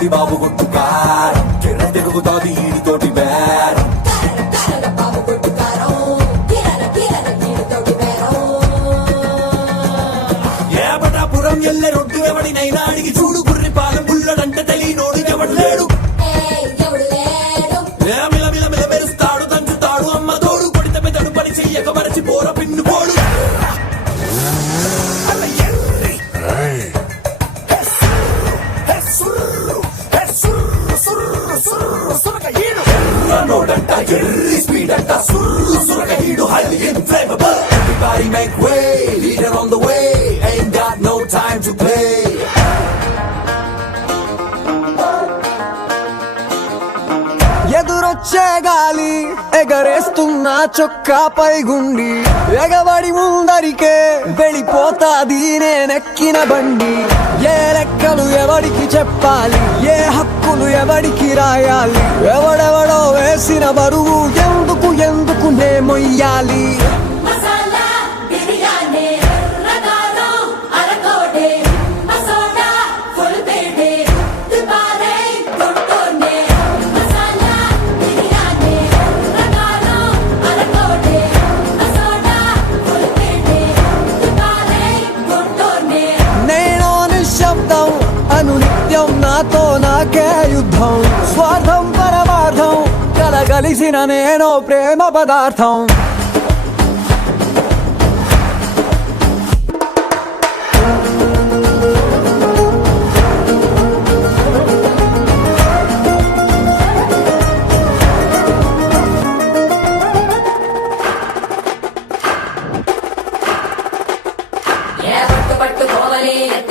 తిరుగుతాది బాబు కొట్టు కారం కిర్ర తిరుగుతాది ఈడితోటి బేరం ఏబటాపురం ఎల్లె రొడ్డు ఎవడినైనా అడిగి చూడు గుర్రి పాలెం బుల్లడంటే తెలియనోడు ఎవడు లేడు మిల మెరుస్తాడు దంచుతాడు అమ్మ తోడు కొడితే మెదడు పని చెయ్యక మరచి పోర పిన్ను పోడు నోడంట ఎర్రి స్పీడ్ అంట సుర్రు సురగ హీడు highly inflammable everybody make way leader on the way ain't got no time to play ఎదురొచ్చే గాలి ఎగరేస్తున్న చొక్కాపై గుండి ఎగబడి ముందరికే వెళ్ళిపోతాది నేనెక్కిన బండి ఏ లెక్కలు ఎవడికి చెప్పాలి ఏ హక్కులు ఎవడికి రాయాలి ఎవడెవడో వేసిన బరువు ఎందుకు నే మొయ్యాలి నిత్యం నాతో నాకే యుద్ధం స్వార్థం పరమార్థం కలగలిసిన నేను ప్రేమ పదార్థం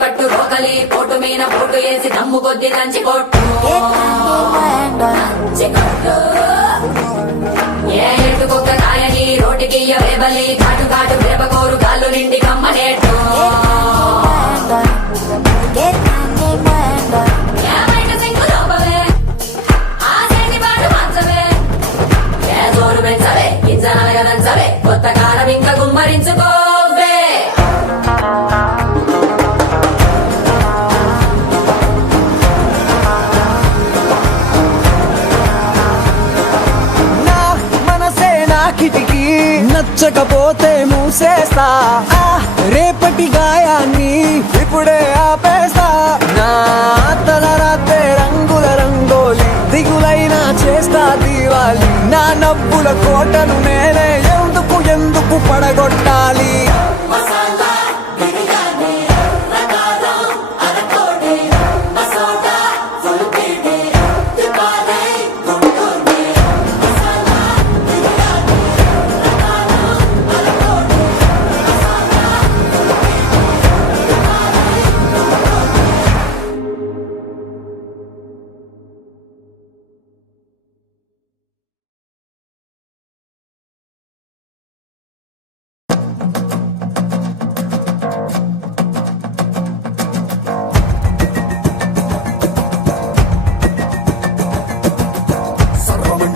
పట్టు రోకలి పోటు మీన పోటు వేసి దమ్ము కొద్ది దంచి కొట్టు ఏ ఎట్టుకొక్క కాయని రోటికి వేబలి కాటు కాటు వేపకోరు కాళ్ళు నిండి కమ్మనేట్టు ఏ జోరు పెంచవే గింజనలుగా దంచవే కొత్త కారం ఇంకా గుమ్మరించుకో కిటికీ నచ్చకపోతే మూసేస్తా రేపటి గాయాన్ని ఇప్పుడే ఆపేస్తా నా తలరాతే రంగుల రంగోలి దిగులైనా చేస్తా దీవాలి నా నవ్వుల కోటను నేనే ఎందుకు పడగొట్టాలి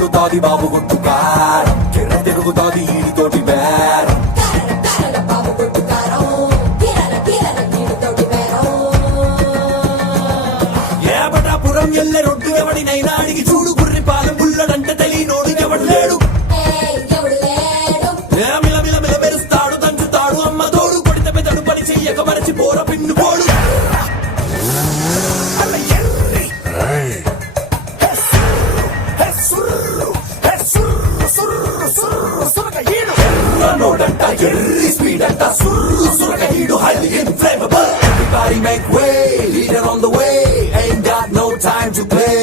తిరుగుతాది బాబు కొట్టు కారం కిర్ర తిరుగుతాది ఈడితోటి బేరం ఏబటాపురం ఎల్లె రొడ్డు ఎవడినైనా అడిగి చూడు గుర్రి పాలెం బుల్లడంటే తెలియనోడు ఎవడు లేడు మిల మెరుస్తాడు దంచుతాడు అమ్మ తోడు కొడితే మెదడు పని చెయ్యక మరచి పోర పిన్ను పోడు నోడంట ఎర్రి స్పీడ్ అంట సుర్రు సురగ హీడు highly inflammable everybody make way leader on the way ain't got no time to play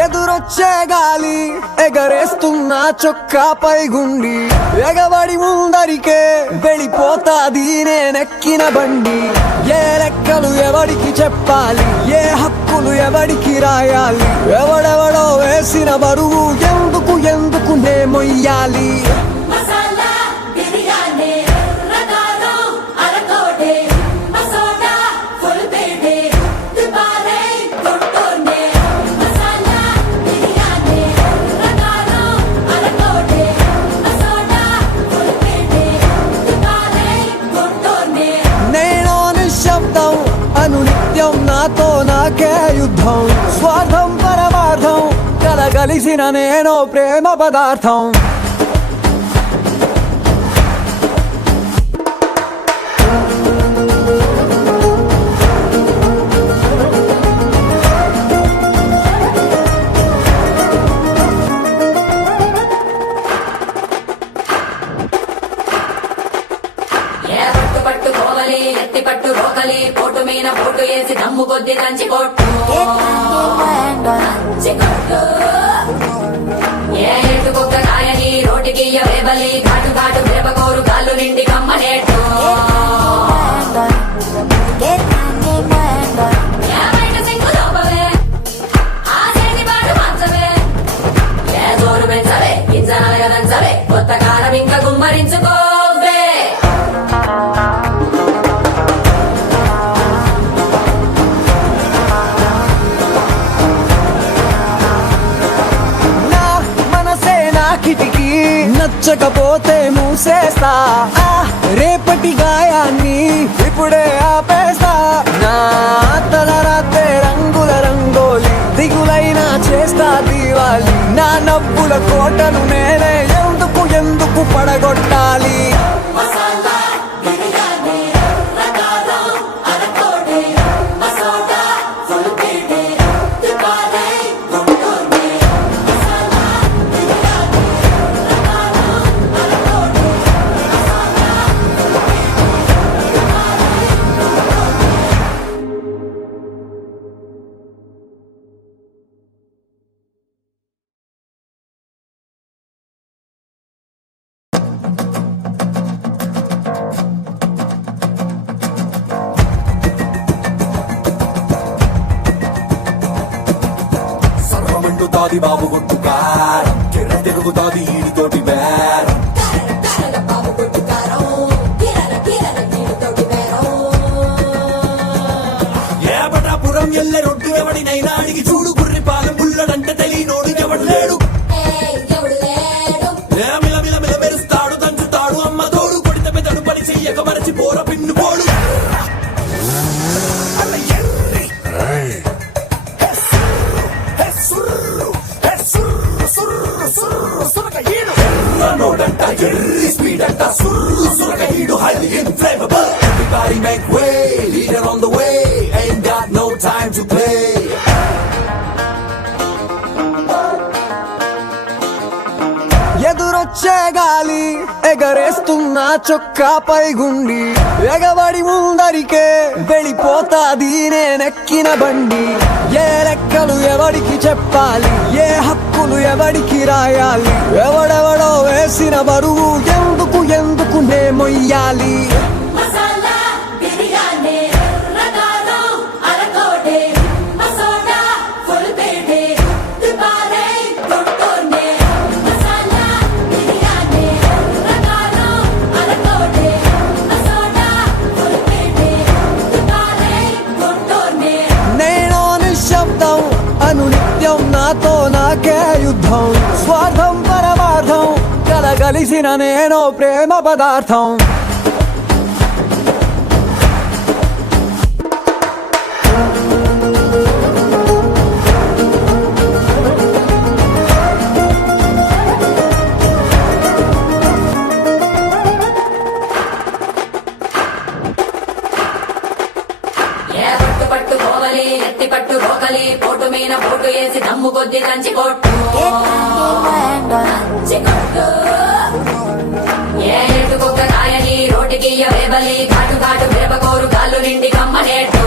ఎదురొచ్చే గాలి ఎగరేస్తున్న చొక్కాపై గుండి ఎగబడి ముందరికే వెళ్ళిపోతాది నేనెక్కిన బండి ఏ లెక్కలు ఎవడికి చెప్పాలి ఏ హక్కులు ఎవడికి రాయాలి ఎవడెవడో వేసిన బరువు ఎందుకు నే మొయ్యాలి నాకే యుద్ధం స్వార్థం పరమార్థం కలగలిసిన నేను ప్రేమ పదార్థం ఏ పట్టు పట్టు కోవలి ఎత్తి పట్టు రోకలి పోటు మీన పోటు వేసి దమ్ము కొద్ది దంచి కొట్టు దంచి కొట్టు. ఏ ఎటుకొక్క కాయని రోటికి వేబలి ఘాటు ఘాటు మిరపకోరు కాళ్ళు నిండి కమ్మనేట్టు ఏ బయట సింగు లోపవే ఆ చేతి పాటు మంచవే ఏ జోరు పెంచవే గింజ నలగదంచవే కొత్త కారం ఇంకా గుమ్మరించుకోవే నా మనసే నా కిటికీ నచ్చకపోతే మూసేస్తా ఆ రేపటి గాయాన్ని ఇప్పుడే ఆపేస్తా నా తలరాతే రంగుల రంగోలి దిగులైనా చేస్తా దీవాలి నా నవ్వుల కోటను నేనే ఎందుకు ఎందుకు పడగొట్టాలి సర్వమంటుతాది బాబు కొట్టు కారం కిర్ర తిరుగుతాది ఈడితోటి బేరం ఏ బటాపురం ఎల్లె రొడ్డు ఎవడినైనా అడిగి చూడు గుర్రి పాలెం బుల్లడంటే తెలియనోడు ఎవడు లేడు ఏ మిల మిల మిల మెరుస్తాడు దంచుతాడు అమ్మ తోడు కొడితే మెదడు పని చెయ్యక మరచి పోర పిన్ను పోడు నోడంట ఎర్రి స్పీడ్ అంట సుర్రు సురకహీడు highly inflammable everybody make way leader on the way ain't got no time to play ఎదురొచ్చే గాలి ఎగరేస్తున్న చొక్కాపై గుండి ఎగబడి ముందరికే వెళ్ళిపోతాది నేనెక్కిన బండి ఏ లెక్కలు ఎవడికి చెప్పాలి ఏ హక్కులు ఎవడికి రాయాలి ఎవడెవడో వేసిన బరువు ఎందుకు ఎందుకు నే మొయ్యాలి నేను నిశ్శబ్దం అనునిత్యం నాతో నాకే యుద్ధం స్వార్థం పరమార్థం కలగలిసిన నేను ప్రేమ పదార్థం ఏ పట్టు పట్టు కోవలి ఎత్తి పట్టు రోకలి పోటు మీన పోటు వేసి దమ్ము కొద్ది దంచి కొట్టు దంచి కొట్టు. ఏ ఎటుకొక్క కాయని రోటికి వేబలి ఘాటు ఘాటు మిరపకోరు కాళ్ళు నిండి కమ్మనేట్టు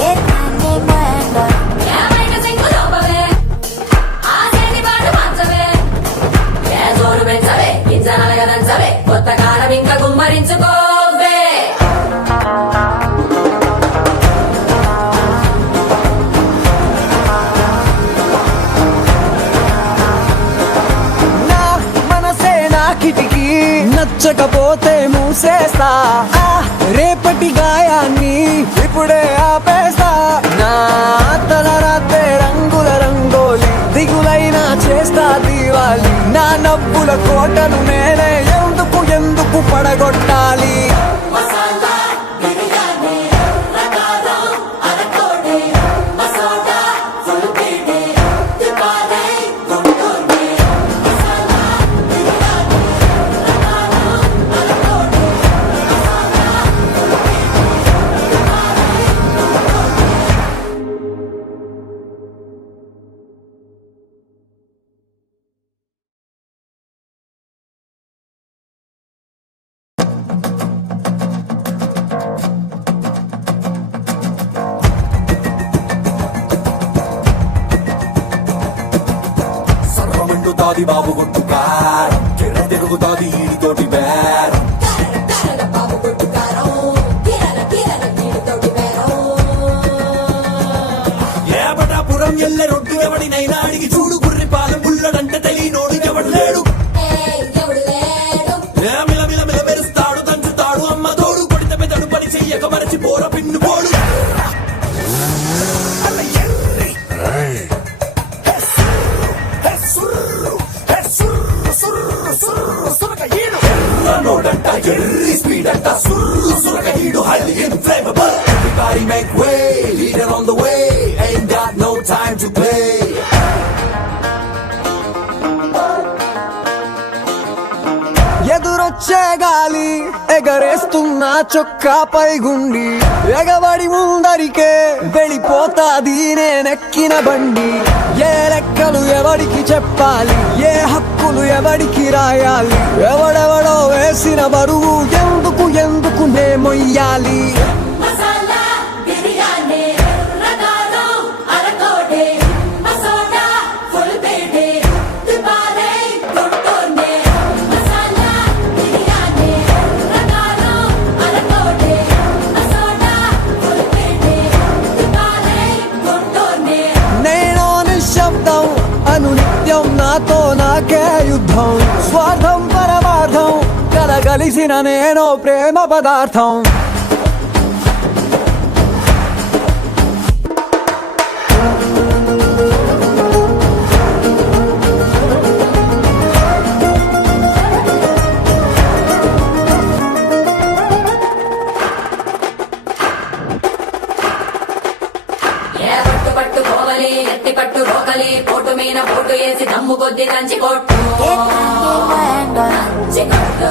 ఏ బయట సింగు లోపవే ఆ చేతి పాటు మంచవే ఏ జోరు పెంచవే గింజ నలగదంచవే కొత్త కారం ఇంకా గుమ్మరించుకోవే నా మనసే నా కిటికీ నచ్చకపోతే మూసేస్తా ఆ రేపటి గాయాన్ని ఇప్పుడే ఆపేస్తా నా తలరాతే రంగుల రంగోలి దిగులైనా చేస్తా దీవాలి నా నవ్వుల కోటను నేనే ఎందుకు ఎందుకు పడగొట్టాలి మసాలా బిర్యానీ రకాల సర్వమండుతాది బాబు కొట్టు కారం కిర్ర తిరుగుతాది ఈడితోటి బేరం బాబు కొట్టుకారం కిరల కిరల నీటితోటి బేరం ఏబటాపురం ఎల్లె రొడ్డు ఎవడినైనా అడిగి చూడు గుర్రి పాలెం బుల్లడంటే తెలియనోడు ఎవడు లేడు ఎవడు లేడు మిల మిల మిల మెరుస్తాడు దంచుతాడు అమ్మ తోడు కొడితే పెదడు పని చెయ్యక మరచి పోర పిన్ను పోడు నోడంట ఎర్రి స్పీడ్ అంట సుర్రు సురక హీడు highly inflammable everybody make way leader on the way ain't got no time to play ఎదురొచ్చే గాలి ఎగరేస్తున్న చొక్కాపై గుండి ఎగబడి ముందరికే వెళ్ళిపోతాది నేనెక్కిన బండి ఏ లెక్కలు ఎవడికి చెప్పాలి ఏ హక్కులు ఎవడికి రాయాలి ఎవడెవడో వేసిన బరువు ఎందుకు ఎందుకు నే మొయ్యాలి మసాలా బిర్యానీ రకాలు అరకోటే మసోడా ఫుల్ బేడే దుబారే కొట్టోనే మసాలా బిర్యానీ రకాలు అరకోటే మసోడా ఫుల్ బేడే దుబారే కొట్టోనే నేను నిశ్శబ్దం అనునిత్యం నాతో నాకే యుద్ధం స్వార్థం పరమార్థం కలగలిసిన నేను ప్రేమ పదార్థం ఏ పట్టు పట్టు కోవలి ఎత్తి పట్టు రోకలి పోటు మీన పోటు వేసి దమ్ము కొద్ది దంచి కొట్టు దంచి కొట్టు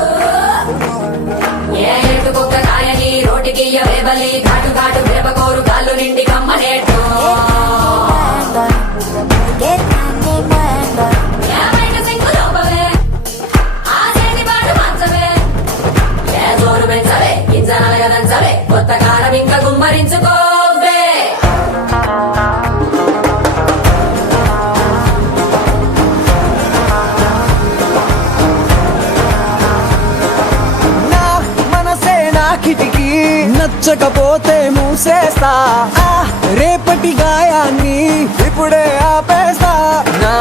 ఏ ఎటు కుక్క కాయని రోటికి వేబలి ఘాటు ఘాటు వేపకోరు కాళ్ళు నిండి కమ్మనేట్టు ఏ బయట సింగు లోపవే ఆ చేతి పాటు మంచవే ఏ జోరు పెంచవే గింజ నలగదంచవే కొత్త కారం ఇంకా గుమ్మరించుకోవే నా మనసే నా కిటికీ నచ్చకపోతే మూసేస్తా ఆ రేపటి గాయాన్ని ఇప్పుడే ఆపేస్తా నా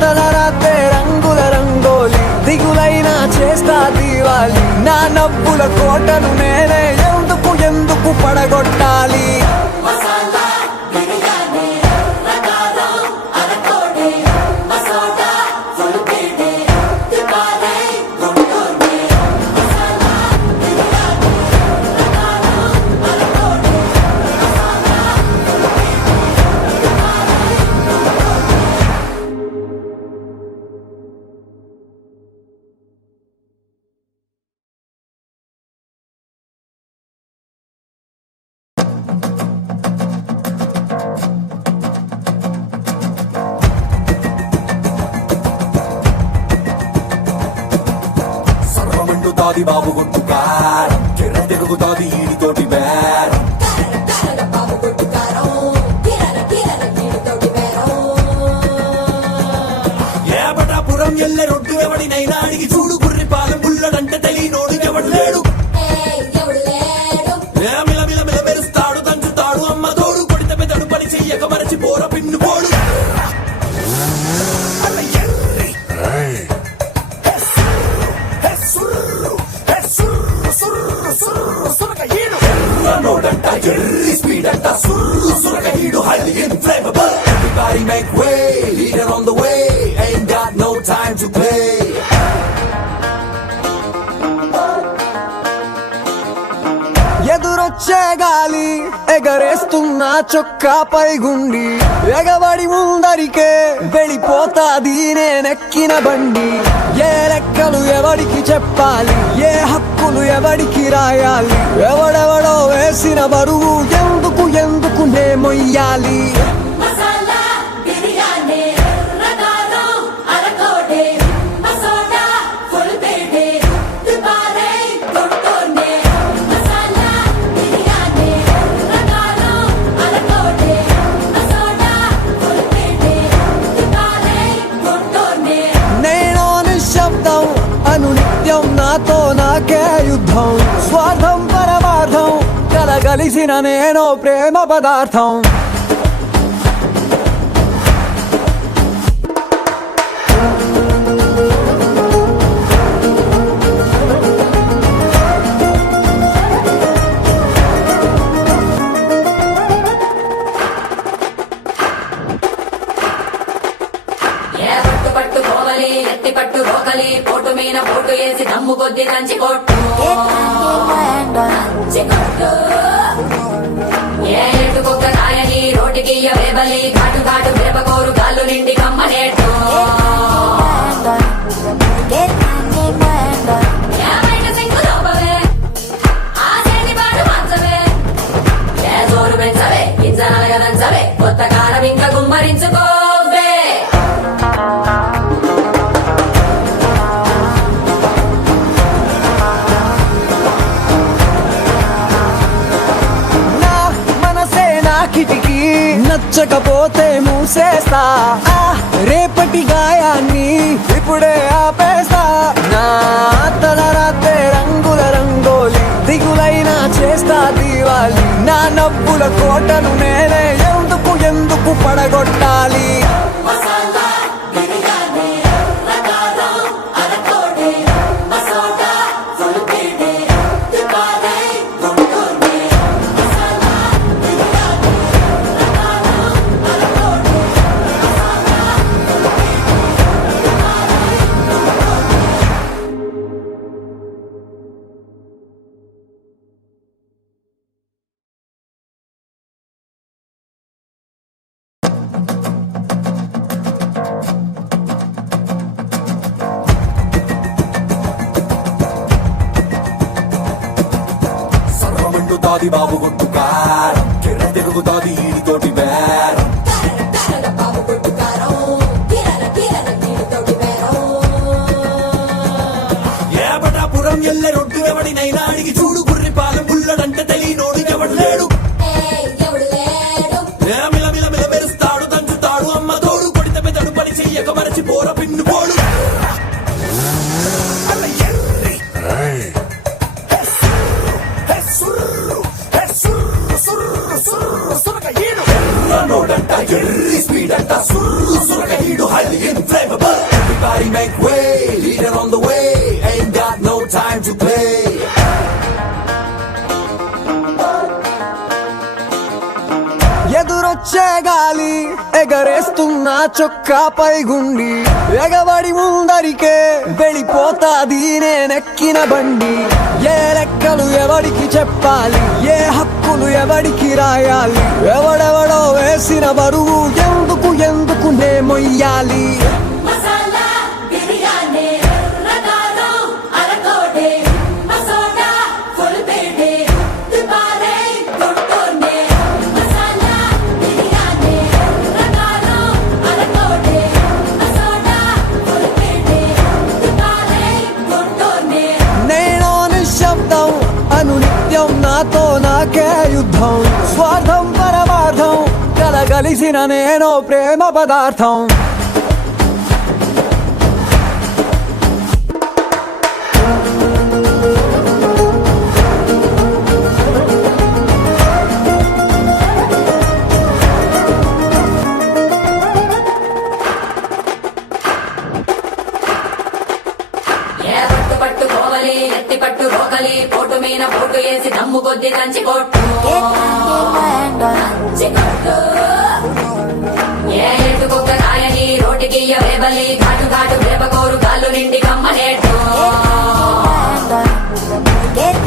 తల రాతే రంగుల రంగోలి దిగులైనా చేస్తా దీవాలి నా నవ్వుల కోటను నేనే ఎందుకు ఎందుకు పడగొట్టాలి మసాలా బిర్యానీ రకాలు అరకోటే మసోడా ఫుల్ బేడే దుబారే కొట్టోనే మసాలా బిర్యానీ రకాలు అరకోటే మసోడా ఫుల్ బేడే దుబారే సర్వమండుతాది బాబు కొట్టు కారం కిర్ర తిరుగుతాది ఈడితోటి బేరం బాబు కొట్టుకారం కిరల కిరల నీటితోటి బేరం ఏబటాపురం ఎల్లె రొడ్డు ఎవడినైనా అడిగి చూడు గుర్రి పాలెం బుల్లడంటే తెలియనోడు ఎవడు లేడు ఎవడు లేడు మిల మిల మిల మెరుస్తాడు దంచుతాడు అమ్మ తోడు కొడితే పెదడు పని చెయ్యక మరచి పోర పిన్ను పోడు నోడంట ఎర్రి స్పీడ్ అంట సుర్రు సురక హీడు highly inflammable everybody make way leader on the way ain't got no time to play ఎదురొచ్చే గాలి ఎగరేస్తున్న చొక్కాపై గుండి ఎగబడి ముందరికే వెళ్ళిపోతాది నేనెక్కిన బండి ఏ లెక్కలు ఎవడికి చెప్పాలి ఏ హక్కులు ఎవడికి రాయాలి ఎవడెవడో వేసిన బరువు ఎందుకు ఎందుకు నే మొయ్యాలి మసాలా బిర్యానీ రకాలు అరకోటే మసోడా ఫుల్ బేడే దుబారే కొట్టోనే మసాలా బిర్యానీ రకాలు అరకోటే మసోడా ఫుల్ బేడే దుబారే కొట్టోనే కలగలిసిన నేను ప్రేమ పదార్థం. ఏ పట్టు పట్టు కోవలి ఎత్తి పట్టు రోకలి పోటు మీన పోటు వేసి దమ్ము కొద్ది దంచి కొట్టు దంచి కొట్టు. ఏ ఎటుకొక్క కాయని రోటికి వేబలి ఘాటు ఘాటు మిరపకోరు కాళ్ళు నిండి కమ్మనేట్టు. ఏ బయట సింగు లోపవే ఆ చేతి పాటు మార్చవే. ఏ జోరు పెంచవే గింజ నలగదంచవే కొత్త కారం ఇంకా గుమ్మరించుకోవే. నా మనసే నా కిటికీ నచ్చకపోతే మూసేస్తా. ఆ రేపటి గాయాన్ని ఇప్పుడే ఆపేస్తా. నా తలరాతే రంగుల రంగోలి దిగులైనా చేస్తా దీవాలి. నా నవ్వుల కోటను నేనే ఎందుకు ఎందుకు పడగొట్టాలి. సర్వమండుతాది బాబు గొట్టు కారం కిర్ర తిరుగుతాది ఈడితోటి బేరం. ఏ బటాపురం ఎల్లె రొడ్డు ఎవడినైనా అడిగి చూడు గుర్రి పాలెం బుల్లడంటే తెలియనోడు ఎవడు లేడు. ఏ మిల మిల మిల మెరుస్తాడు దంచుతాడు అమ్మ తోడు కొడితే పెదడు పని చెయ్యక మరచి పోర పిన్ను పోడు. అల్ల ఎర్రి నోడంట ఎర్రి స్పీడ్ అంట సుర్రు సురక హీడు highly inflammable. Everybody make way, leader on the way, ain't got no time to play. ఎదురొచ్చే గాలి ఎగరేస్తున్నా చొక్కాపై గుండి ఎగబడి ముందరికే వెళ్ళిపోతాది నేనెక్కిన బండి. ఏ లెక్కలు ఎవడికి చెప్పాలి, ఏ హక్కులు ఎవడికి రాయాలి, ఎవడెవడో వేసిన బరువు ఎందుకు ఎందుకు నే మొయ్యాలి. మసాలా బిర్యానీ రకారం అరకోటే మసోడా ఫుల్ పేటే దుబారే గుంటూర్నే. మసాలా బిర్యానీ రకారం అరకోటే మసోడా ఫుల్ పేటే దుబారే గుంటూర్నే. నేను నిశ్శబ్దం అనునిత్యం నాతో నాకే యుద్ధం. స్వార్థం పరమార్థం కలగలిసిన నేను ప్రేమ పదార్థం. ఏ పట్టు పట్టు కోవలి ఎత్తి పట్టు రోకలి పోటు మీన పోటు వేసి దమ్ము కొద్ది దంచి కొట్టు దంచి కొట్టు. ఏ ఎటుకొక్క కాయని రోటికి వేబలి ఘాటు